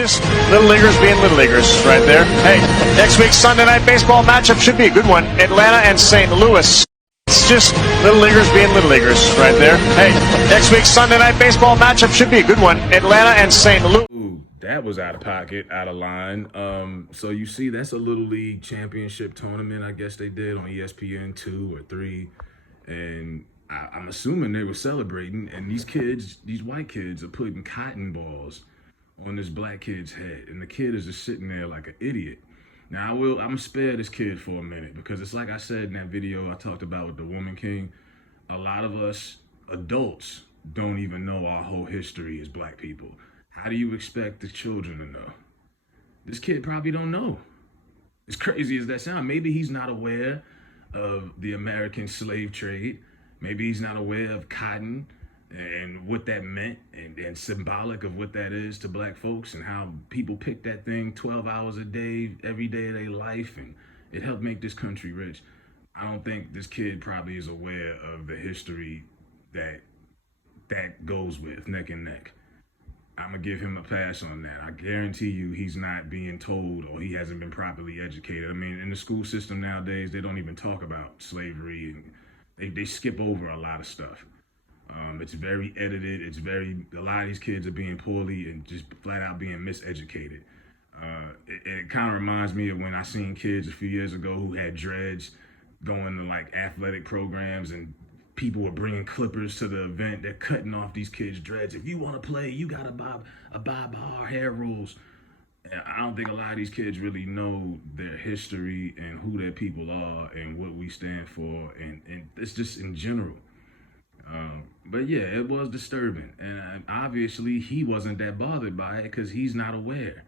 Just little leaguers being little leaguers right there. Hey, next week's Sunday night baseball matchup should be a good one. Atlanta and St. Louis. It's just little leaguers being little leaguers right there. Hey, next week's Sunday night baseball matchup should be a good one. Atlanta and St. Louis. Ooh, that was out of pocket, out of line. So you see, that's a Little League championship tournament, I guess they did on ESPN 2 or 3. And I'm assuming they were celebrating. And these kids, these white kids, are putting cotton balls on this black kid's head, and the kid is just sitting there like an idiot. Now I'm gonna spare this kid for a minute, because it's like I said in that video I talked about with the Woman King. A lot of us adults don't even know our whole history as black people. How do you expect the children to know? This kid probably don't know. As crazy as that sounds, maybe he's not aware of the American slave trade. Maybe he's not aware of cotton and what that meant, and symbolic of what that is to black folks, and how people pick that thing 12 hours a day, every day of their life, and it helped make this country rich. I don't think this kid probably is aware of the history that goes with neck and neck. I'm gonna give him a pass on that. I guarantee you he's not being told, or he hasn't been properly educated. I mean, in the school system nowadays, they don't even talk about slavery, and they skip over a lot of stuff. It's very edited. A lot of these kids are being poorly and just flat out being miseducated. It kind of reminds me of when I seen kids a few years ago who had dreads going to like athletic programs, and people were bringing clippers to the event. They're cutting off these kids' dreads. If you want to play, you got to abide by our hair rules. And I don't think a lot of these kids really know their history and who their people are and what we stand for, and it's just in general. But yeah, it was disturbing, and obviously he wasn't that bothered by it because he's not aware.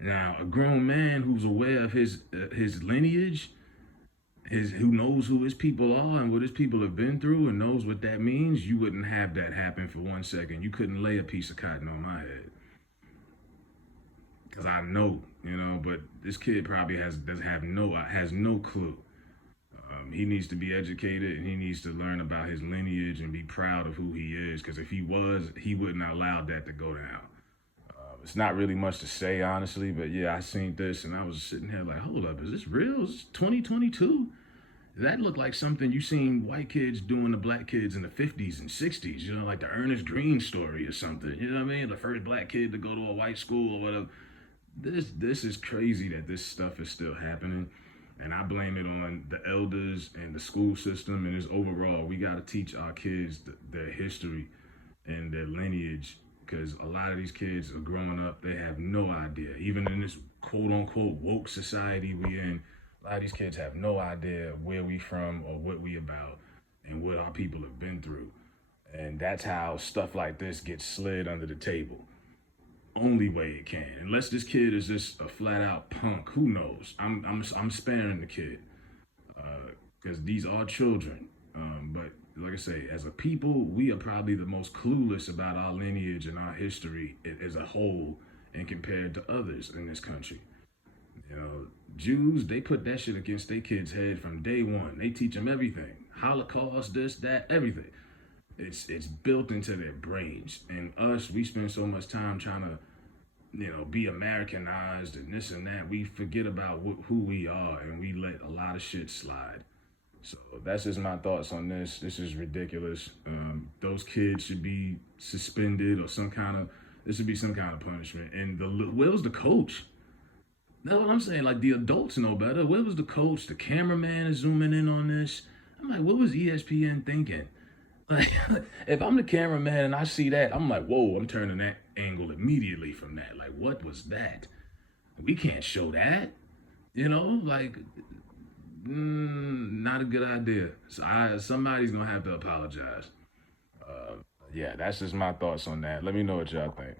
Now, a grown man who's aware of his lineage, who knows who his people are and what his people have been through and knows what that means, you wouldn't have that happen for 1 second. You couldn't lay a piece of cotton on my head, because I know, But this kid probably has no clue. He needs to be educated, and he needs to learn about his lineage and be proud of who he is, because if he was, he wouldn't have allowed that to go down. It's not really much to say, honestly, but yeah, I seen this, and I was sitting here like, hold up, is this real? Is this 2022? That looked like something you seen white kids doing to black kids in the 50s and 60s, like the Ernest Green story or something, you know what I mean? The first black kid to go to a white school or whatever. This is crazy that this stuff is still happening. And I blame it on the elders and the school system, and it's overall. We got to teach our kids their history and their lineage, because a lot of these kids are growing up, they have no idea. Even in this quote-unquote woke society we in, a lot of these kids have no idea where we from or what we about and what our people have been through. And that's how stuff like this gets slid under the table. Only way it can, unless this kid is just a flat out punk. Who knows? I'm sparing the kid, because these are children. But like I say, as a people, we are probably the most clueless about our lineage and our history as a whole, and compared to others in this country. Jews, they put that shit against their kids' head from day one. They teach them everything: Holocaust, this, that, everything. It's built into their brains. And us, we spend so much time trying to, be Americanized and this and that. We forget about who we are, and we let a lot of shit slide. So that's just my thoughts on this. This is ridiculous. Those kids should be suspended, or there should be some kind of punishment. And where was the coach? That's what I'm saying. Like, the adults know better. Where was the coach? The cameraman is zooming in on this. I'm like, what was ESPN thinking? Like, if I'm the cameraman and I see that, I'm like, whoa, I'm turning that angle immediately from that. Like, what was that? We can't show that. Not a good idea. So somebody's going to have to apologize. Yeah, that's just my thoughts on that. Let me know what y'all think.